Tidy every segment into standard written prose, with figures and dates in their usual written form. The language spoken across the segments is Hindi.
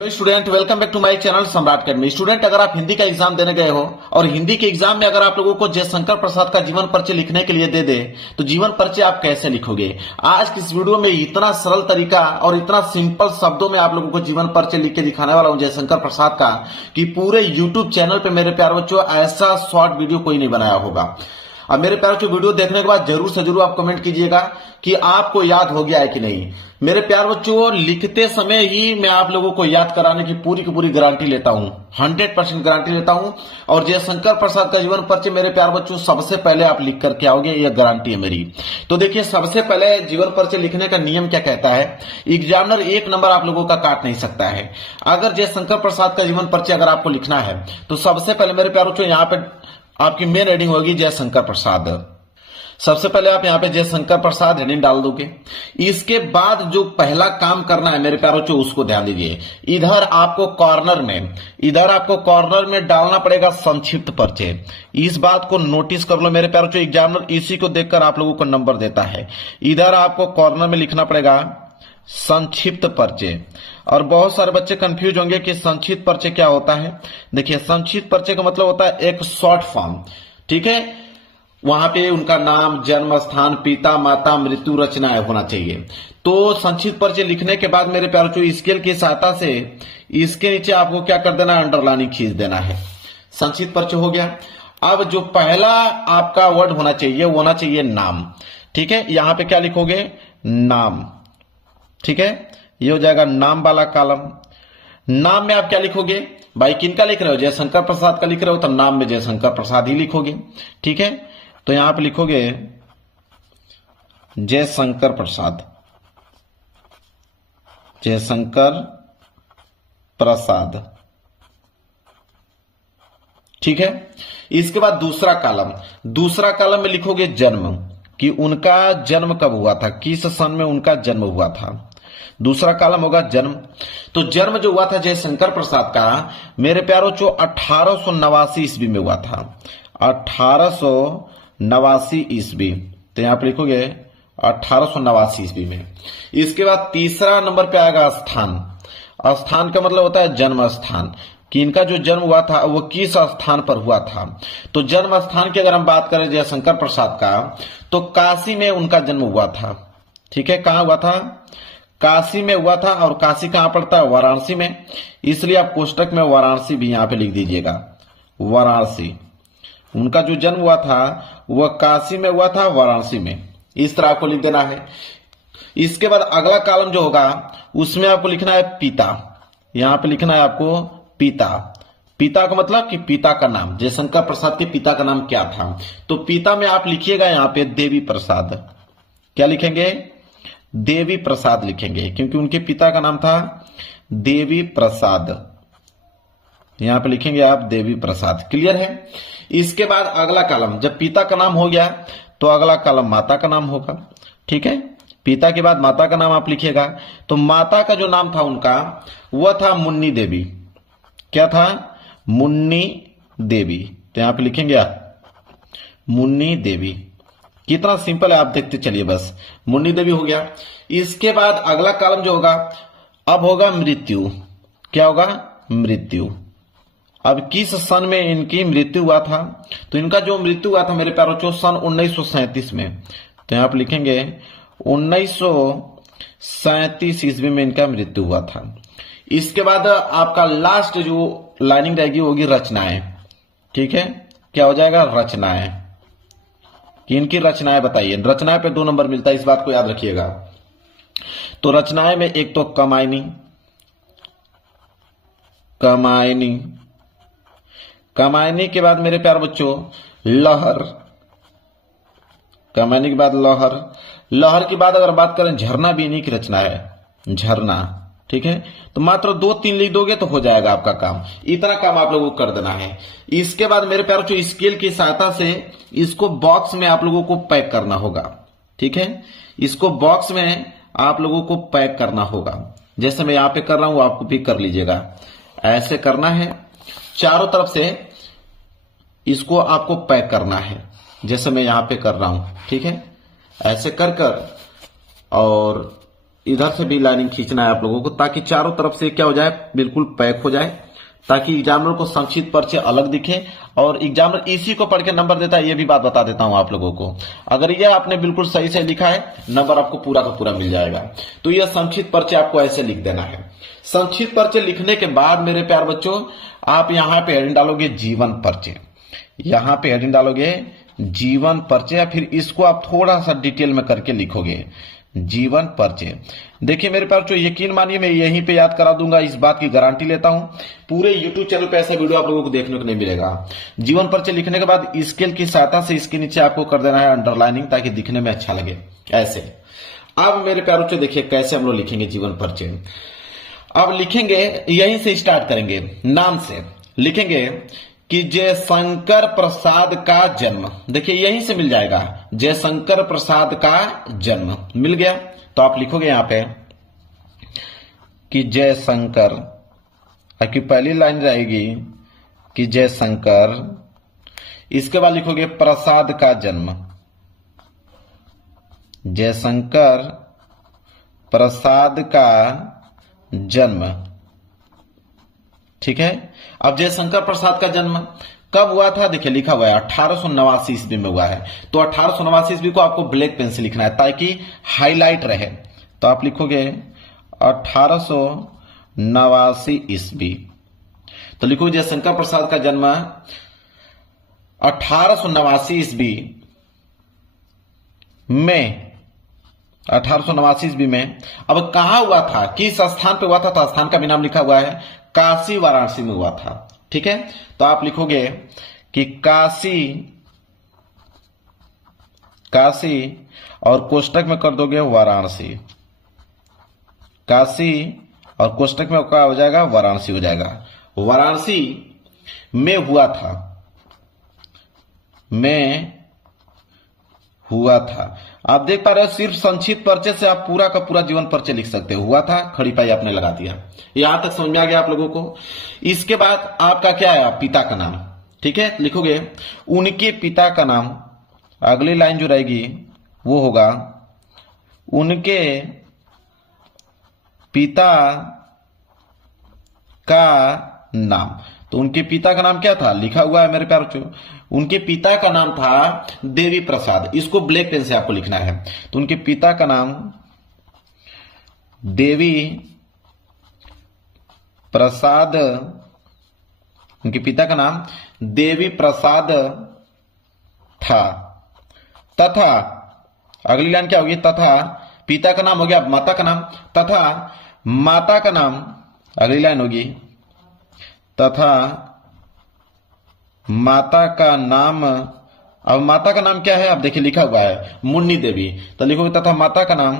Student welcome back to my channel Samrat academy. Student, अगर आप हिंदी का एग्जाम देने गए हो और हिंदी के एग्जाम में अगर आप लोगों को जयशंकर प्रसाद का जीवन परिचय लिखने के लिए दे दे तो जीवन परिचय आप कैसे लिखोगे। आज की इस वीडियो में इतना सरल तरीका और इतना सिंपल शब्दों में आप लोगों को जीवन परिचय लिख के दिखाने वाला हूं जयशंकर प्रसाद का कि पूरे यूट्यूब चैनल पे मेरे प्यारे बच्चों ऐसा शॉर्ट वीडियो कोई नहीं बनाया होगा। अब मेरे प्यारे बच्चों, वीडियो देखने के बाद जरूर से जरूर आप कमेंट कीजिएगा कि आपको याद हो गया है कि नहीं। मेरे प्यारे बच्चों, लिखते समय ही मैं आप लोगों को याद कराने की पूरी गारंटी लेता हूं, 100% गारंटी लेता हूं। और जयशंकर प्रसाद का जीवन परिचय मेरे प्यारे बच्चों सबसे पहले आप लिख करके आओगे, यह गारंटी है मेरी। तो देखिए, सबसे पहले जीवन परिचय लिखने का नियम क्या कहता है। एग्जामिनर 1 नंबर आप लोगों का काट नहीं सकता है। अगर जयशंकर प्रसाद का जीवन परिचय अगर आपको लिखना है तो सबसे पहले मेरे प्यारे बच्चों यहाँ पे आपकी मेन हेडिंग होगी जयशंकर प्रसाद। सबसे पहले आप यहाँ पे जयशंकर प्रसाद हेडिंग डाल दोगे। इसके बाद जो पहला काम करना है मेरे प्यारों बच्चों, उसको ध्यान दीजिए। इधर आपको कॉर्नर में डालना पड़ेगा संक्षिप्त परिचय। इस बात को नोटिस कर लो मेरे प्यारों बच्चों, एग्जामिनर इसी को देखकर आप लोगों को नंबर देता है। इधर आपको कॉर्नर में लिखना पड़ेगा संक्षिप्त परिचय। और बहुत सारे बच्चे कंफ्यूज होंगे कि संक्षिप्त परिचय क्या होता है। देखिए, संक्षिप्त परिचय का मतलब होता है एक शॉर्ट फॉर्म, ठीक है। वहां पे उनका नाम, जन्म स्थान, पिता माता, मृत्यु, रचनाएं होना चाहिए। तो संक्षिप्त परिचय लिखने के बाद मेरे प्यारे बच्चों, स्केल की सहायता से इसके नीचे आपको क्या कर देना है, अंडरलाइनिंग खींच देना है। संक्षिप्त परिचय हो गया। अब जो पहला आपका वर्ड होना चाहिए वो होना चाहिए नाम, ठीक है। यहां पे क्या लिखोगे, नाम, ठीक है। ये हो जाएगा नाम वाला कॉलम। नाम में आप क्या लिखोगे भाई, किनका लिख रहे हो, जयशंकर प्रसाद का लिख रहे हो तो नाम में जयशंकर प्रसाद ही लिखोगे, ठीक है। तो यहां पे लिखोगे जयशंकर प्रसाद, जयशंकर प्रसाद, ठीक है। इसके बाद दूसरा कॉलम में लिखोगे जन्म, कि उनका जन्म कब हुआ था, किस सन में उनका जन्म हुआ था। दूसरा कॉलम होगा जन्म। तो जन्म जो हुआ था जयशंकर प्रसाद का मेरे प्यारों जो 1889 ईस्वी में हुआ था, 1889 ईस्वी। तो यहां पर लिखोगे 1889 ईस्वी में। इसके बाद तीसरा नंबर पे आएगा स्थान। स्थान का मतलब होता है जन्म स्थान, कि इनका जो जन्म हुआ था वो किस स्थान पर हुआ था। तो जन्म स्थान की अगर हम बात करें जयशंकर प्रसाद का, तो काशी में उनका जन्म हुआ था, ठीक है। कहां हुआ था, काशी में हुआ था। और काशी कहां पड़ता है, वाराणसी में। इसलिए आप कोष्टक में वाराणसी भी यहां पे लिख दीजिएगा, वाराणसी। उनका जो जन्म हुआ था वह काशी में हुआ था, वाराणसी में। इस तरह आपको लिख देना है। इसके बाद अगला कॉलम जो होगा उसमें आपको लिखना है पिता। यहां पे लिखना है आपको पिता। पिता का मतलब कि पिता का नाम, जयशंकर प्रसाद के पिता का नाम क्या था। तो पिता में आप लिखिएगा यहां पे देवी प्रसाद। क्या लिखेंगे, देवी प्रसाद लिखेंगे, क्योंकि उनके पिता का नाम था देवी प्रसाद। यहां पे लिखेंगे आप देवी प्रसाद। क्लियर है। इसके बाद अगला कॉलम, जब पिता का नाम हो गया तो अगला कॉलम माता का नाम होगा, ठीक है। पिता के बाद माता का नाम आप लिखिएगा। तो माता का जो नाम था उनका वह था मुन्नी देवी। क्या था, मुन्नी देवी। तो यहां पे लिखेंगे आप मुन्नी देवी। कितना सिंपल है, आप देखते चलिए बस। मुन्नी देवी हो गया। इसके बाद अगला कॉलम जो होगा अब होगा मृत्यु। क्या होगा, मृत्यु। अब किस सन में इनकी मृत्यु हुआ था। तो इनका जो मृत्यु हुआ था मेरे प्यारों बच्चों सन 1937 में। तो यहां पर लिखेंगे 1937 ईस्वी में इनका मृत्यु हुआ था। इसके बाद आपका लास्ट जो लाइनिंग रहेगी वो होगी रचनाएं, ठीक है। क्या हो जाएगा, रचनाएं। कि इनकी रचनाएं बताइए। रचनाएं पे 2 नंबर मिलता है, इस बात को याद रखिएगा। तो रचनाएं में एक तो कमायनी, कमायनी के बाद मेरे प्यारे बच्चों लहर, कमायनी के बाद लहर, लहर के बाद अगर बात करें झरना भी इन्हीं की रचना है, झरना, ठीक है। तो मात्र 2-3 लिख दोगे तो हो जाएगा आपका काम। इतना काम आप लोगों को कर देना है। इसके बाद मेरे प्यारे बच्चों स्केल की सहायता से इसको बॉक्स में आप लोगों को पैक करना होगा, ठीक है। इसको बॉक्स में आप लोगों को पैक करना होगा। जैसे मैं यहां पे कर रहा हूं आपको भी कर लीजिएगा। ऐसे करना है, चारों तरफ से इसको आपको पैक करना है, जैसे मैं यहां पे कर रहा हूं, ठीक है। ऐसे कर और इधर से भी लाइनिंग खींचना है आप लोगों को, ताकि चारों तरफ से क्या हो जाए, बिल्कुल पैक हो जाए, ताकि एग्जामिनर को संक्षिप्त परिचय अलग दिखे। और एग्जामिनर इसी को पढ़ के नंबर देता है, ये भी बात बता देता हूं आप लोगों को। अगर ये आपने बिल्कुल सही से लिखा है, नंबर आपको पूरा का पूरा मिल जाएगा। तो यह संक्षिप्त परिचय आपको ऐसे लिख देना है। संक्षिप्त परिचय लिखने के बाद मेरे प्यार बच्चों, आप यहां पे हेडिंग डालोगे जीवन परिचय, यहां पे हेडिंग डालोगे जीवन परिचय, फिर इसको आप थोड़ा सा डिटेल में करके लिखोगे जीवन परिचय। देखिए मेरे पास, जो यकीन मानिए मैं यहीं पे याद करा दूंगा, इस बात की गारंटी लेता हूं। पूरे YouTube चैनल पे ऐसा वीडियो आप लोगों को देखने को नहीं मिलेगा। जीवन परिचय लिखने के बाद स्केल की सहायता से इसके नीचे आपको कर देना है अंडरलाइनिंग, ताकि दिखने में अच्छा लगे ऐसे। अब मेरे प्यारों से देखिए कैसे हम लोग लिखेंगे जीवन परिचय। अब लिखेंगे, यहीं से स्टार्ट करेंगे, नाम से लिखेंगे कि जयशंकर प्रसाद का जन्म। देखिए यहीं से मिल जाएगा, जयशंकर प्रसाद का जन्म मिल गया। तो आप लिखोगे यहां पे कि जयशंकर, आपकी पहली लाइन रहेगी कि जयशंकर, इसके बाद लिखोगे प्रसाद का जन्म, जयशंकर प्रसाद का जन्म। ठीक है। अब जयशंकर प्रसाद का जन्म कब हुआ था, देखिए लिखा हुआ है 1889 ईस्वी में हुआ है। तो 1889 ईस्वी को आपको ब्लैक पेन से लिखना है ताकि हाईलाइट रहे। तो आप लिखोगे 1889 ईस्वी। तो लिखो जयशंकर प्रसाद का जन्म 1889 ईस्वी में, 1889 ईस्वी में। अब कहां हुआ था, किस स्थान पे हुआ था, तो स्थान का भी नाम लिखा हुआ है, काशी वाराणसी में हुआ था। ठीक है। तो आप लिखोगे कि काशी और कोष्टक में कर दोगे वाराणसी, काशी और कोष्टक में क्या हो जाएगा, वाराणसी हो जाएगा। वाराणसी में हुआ था, में हुआ था। आप देख पा रहे हो, सिर्फ संक्षिप्त परिचय से आप पूरा का पूरा जीवन परिचय लिख सकते हो। हुआ था, खड़ी पाई आपने लगा दिया। यहां तक समझ में आ गया आप लोगों को। इसके बाद आपका क्या है, पिता का नाम। ठीक है, लिखोगे उनके पिता का नाम। अगली लाइन जो रहेगी वो होगा उनके पिता का नाम। तो उनके पिता का नाम क्या था, लिखा हुआ है मेरे प्यारे बच्चों, उनके पिता का नाम था देवी प्रसाद। इसको ब्लैक पेन से आपको लिखना है। तो उनके पिता का नाम देवी प्रसाद, उनके पिता का नाम देवी प्रसाद था। तथा अगली लाइन क्या होगी, तथा पिता का नाम हो गया, माता का नाम, तथा माता का नाम। अगली लाइन होगी तथा माता का नाम। अब माता का नाम क्या है, अब देखिए लिखा हुआ है मुन्नी देवी। तो लिखोगे तथा माता का नाम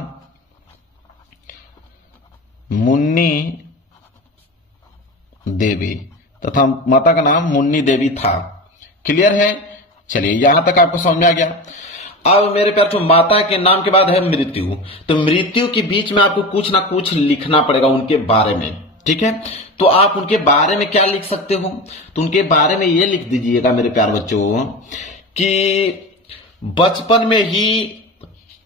मुन्नी देवी, तथा माता का नाम मुन्नी देवी था। क्लियर है। चलिए यहां तक आपको समझ में आ गया। अब मेरे प्यारे, माता के नाम के बाद है मृत्यु। तो मृत्यु के बीच में आपको कुछ ना कुछ लिखना पड़ेगा उनके बारे में। ठीक है। तो आप उनके बारे में क्या लिख सकते हो, तो उनके बारे में ये लिख दीजिएगा मेरे प्यारे बच्चों कि बचपन में ही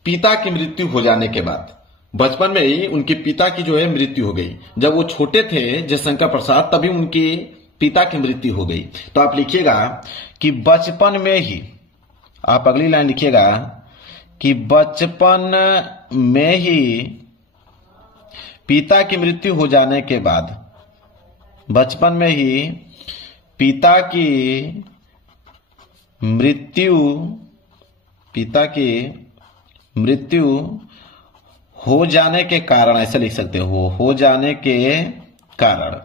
पिता की मृत्यु हो जाने के बाद, बचपन में ही उनके पिता की जो है मृत्यु हो गई। जब वो छोटे थे जयशंकर प्रसाद, तभी उनके पिता की मृत्यु हो गई। तो आप लिखिएगा कि बचपन में ही, आप अगली लाइन लिखिएगा कि बचपन में ही पिता की मृत्यु हो जाने के बाद, बचपन में ही पिता की मृत्यु, पिता की मृत्यु हो जाने के कारण, ऐसे लिख सकते हो, हो जाने के कारण,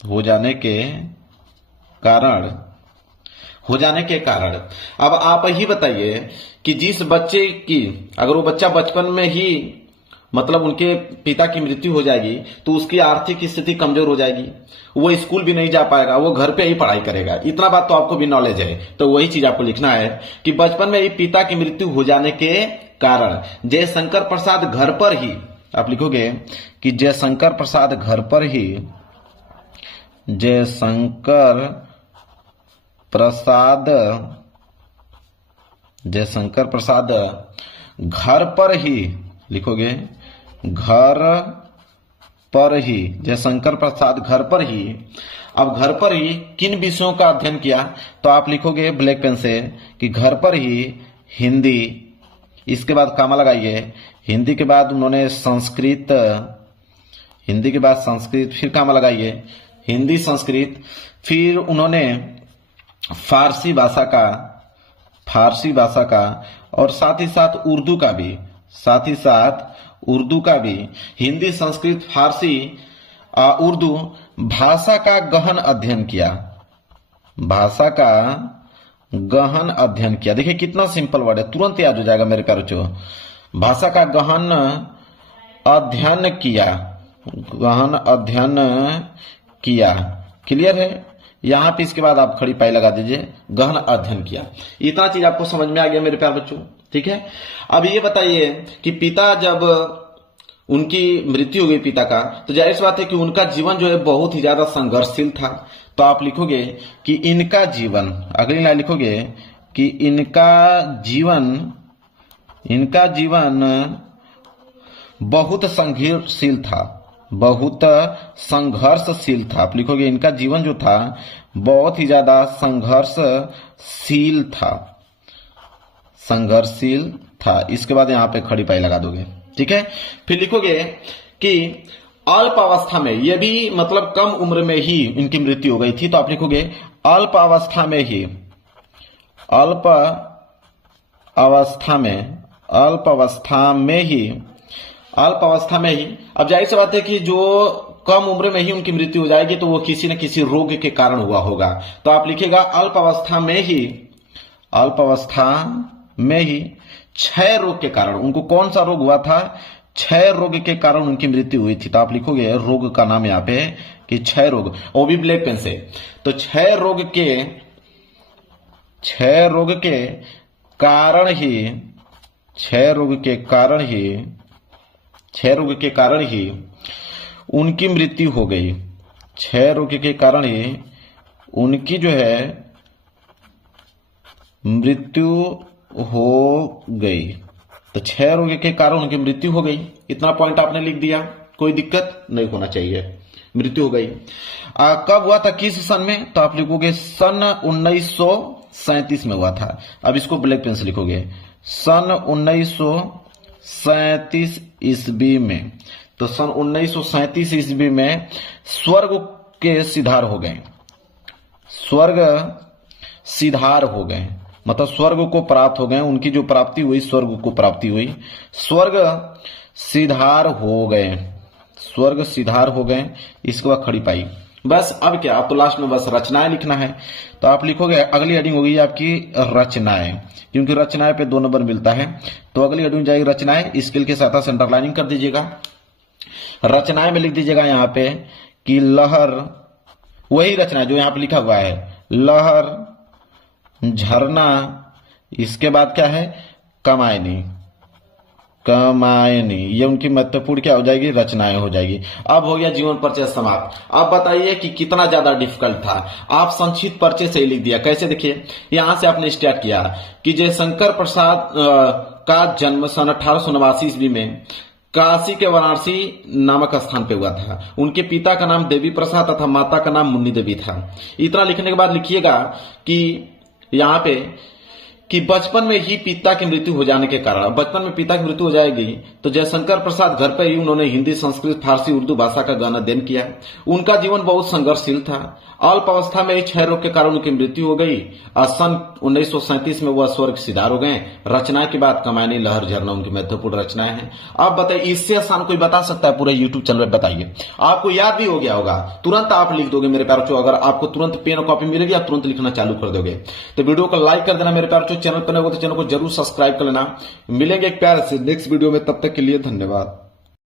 हो जाने के कारण, हो जाने के कारण। अब आप ही बताइए कि जिस बच्चे की, अगर वो बच्चा बचपन में ही, मतलब उनके पिता की मृत्यु हो जाएगी, तो उसकी आर्थिक स्थिति कमजोर हो जाएगी, वो स्कूल भी नहीं जा पाएगा, वो घर पे ही पढ़ाई करेगा। इतना बात तो आपको भी नॉलेज है। तो वही चीज आपको लिखना है कि बचपन में ही पिता की मृत्यु हो जाने के कारण जयशंकर प्रसाद घर पर ही, आप लिखोगे कि जयशंकर प्रसाद घर पर ही, जयशंकर प्रसाद, जयशंकर प्रसाद घर पर ही, लिखोगे घर पर ही, जयशंकर प्रसाद घर पर ही। अब घर पर ही किन विषयों का अध्ययन किया, तो आप लिखोगे ब्लैक पेन से कि घर पर ही हिंदी, इसके बाद कामा लगाइए, हिंदी के बाद उन्होंने संस्कृत, हिंदी के बाद संस्कृत, फिर कामा लगाइए, हिंदी संस्कृत, फिर उन्होंने फारसी भाषा का और साथ ही साथ उर्दू का भी, साथ ही साथ उर्दू का भी, हिंदी संस्कृत फारसी उर्दू भाषा का गहन अध्ययन किया, भाषा का गहन अध्ययन किया। देखिए कितना सिंपल वर्ड है, तुरंत याद हो जाएगा मेरे प्यारे बच्चों। भाषा का गहन अध्ययन किया, गहन अध्ययन किया, क्लियर है। यहां पे इसके बाद आप खड़ी पाई लगा दीजिए, गहन अध्ययन किया। इतना चीज आपको समझ में आ गया मेरे प्यारे बच्चों, ठीक है। अब ये बताइए कि पिता, जब उनकी मृत्यु हो गई पिता का, तो जाहिर सी बात है कि उनका जीवन जो है बहुत ही ज्यादा संघर्षशील था। तो आप लिखोगे कि इनका जीवन, अगली लाइन लिखोगे कि इनका जीवन बहुत संघर्षशील था, बहुत संघर्षशील था। आप लिखोगे इनका जीवन जो था बहुत ही ज्यादा संघर्षशील था, संघर्षशील था। इसके बाद यहां पे खड़ी पाई लगा दोगे, ठीक है। फिर लिखोगे कि अल्प अवस्था में, यह भी मतलब कम उम्र में ही इनकी मृत्यु हो गई थी। तो आप लिखोगे अल्प अवस्था में ही, अल्प अवस्था में, अल्प अवस्था में ही, अल्प अवस्था में ही। अब जाहिर सी बात है कि जो कम उम्र में ही उनकी मृत्यु हो जाएगी तो वो किसी न किसी रोग के कारण हुआ होगा। तो आप लिखिएगा अल्प अवस्था में ही, अल्प अवस्था में ही क्षय रोग के कारण। उनको कौन सा रोग हुआ था? क्षय रोग के कारण उनकी मृत्यु हुई थी। तो आप लिखोगे रोग का नाम यहां पे कि क्षय रोग, वो भी ब्लैक पेन से। तो क्षय रोग के कारण ही, क्षय रोग के कारण ही उनकी मृत्यु हो गई। क्षय रोग के कारण ही उनकी जो है मृत्यु हो गई। तो क्षय रोग के कारण उनकी मृत्यु हो गई। इतना पॉइंट आपने लिख दिया, कोई दिक्कत नहीं होना चाहिए। मृत्यु हो गई। कब हुआ था, किस सन में? तो आप लिखोगे सन 1937 में हुआ था। अब इसको ब्लैक पेन से लिखोगे सन 1937 ईस्वी में। तो सन 1937 ईस्वी में स्वर्ग के सिधार हो गए, स्वर्ग सिधार हो गए, मतलब स्वर्ग को प्राप्त हो गए। उनकी जो प्राप्ति हुई, स्वर्ग को प्राप्ति हुई, स्वर्ग सिधार हो गए, स्वर्ग सिधार हो गए। इसके बाद खड़ी पाई। बस अब क्या, अब तो लास्ट में बस रचनाएं लिखना है। तो आप लिखोगे, अगली हेडिंग होगी आपकी रचनाएं, क्योंकि रचनाएं पे 2 नंबर मिलता है। तो अगली हेडिंग जाएगी रचनाएं। स्केल के साथ साथ अंडरलाइनिंग कर दीजिएगा। रचनाएं में लिख दीजिएगा यहाँ पे कि लहर, वही रचना जो यहाँ पे लिखा हुआ है, लहर, झरना, इसके बाद क्या है, कमायनी, कमायनी। ये उनकी महत्वपूर्ण क्या हो जाएगी, रचनाएं हो जाएगी। अब हो गया जीवन परिचय समाप्त। अब बताइए कि कितना ज्यादा डिफिकल्ट था। आप संक्षिप्त परिचय से ही लिख दिया। कैसे? देखिए यहां से आपने स्टार्ट किया कि जयशंकर प्रसाद का जन्म सन 1889 ईस्वी में काशी के वाराणसी नामक स्थान पे हुआ था। उनके पिता का नाम देवी प्रसाद तथा माता का नाम मुन्नी देवी था। इतना लिखने के बाद लिखिएगा कि यहाँ पे कि बचपन में ही पिता की मृत्यु हो जाने के कारण, बचपन में पिता की मृत्यु हो जाएगी तो जयशंकर प्रसाद घर पर ही उन्होंने हिंदी, संस्कृत, फारसी, उर्दू भाषा का ज्ञान अध्ययन किया। उनका जीवन बहुत संघर्षशील था। अल्प अवस्था में ही क्षय रोग के कारण उनकी मृत्यु हो गई। सन 1937 में वह स्वर्ग सिधार हो गए। रचना के बाद कमायनी, लहर, झरना उनकी महत्वपूर्ण रचनाएं हैं। आप बताइए, इससे आसान कोई बता सकता है पूरे यूट्यूब चैनल पर? बताइए, आपको याद भी हो गया होगा, तुरंत आप लिख दोगे मेरे प्यारे बच्चों। अगर आपको तुरंत पेन और कॉपी मिलेगी, आप तुरंत लिखना चालू कर दोगे। तो वीडियो को लाइक कर देना मेरे प्यारे बच्चों। चैनल पर नए हो तो चैनल को जरूर सब्सक्राइब कर लेना। मिलेंगे एक प्यारे से नेक्स्ट वीडियो में, तब तक के लिए धन्यवाद।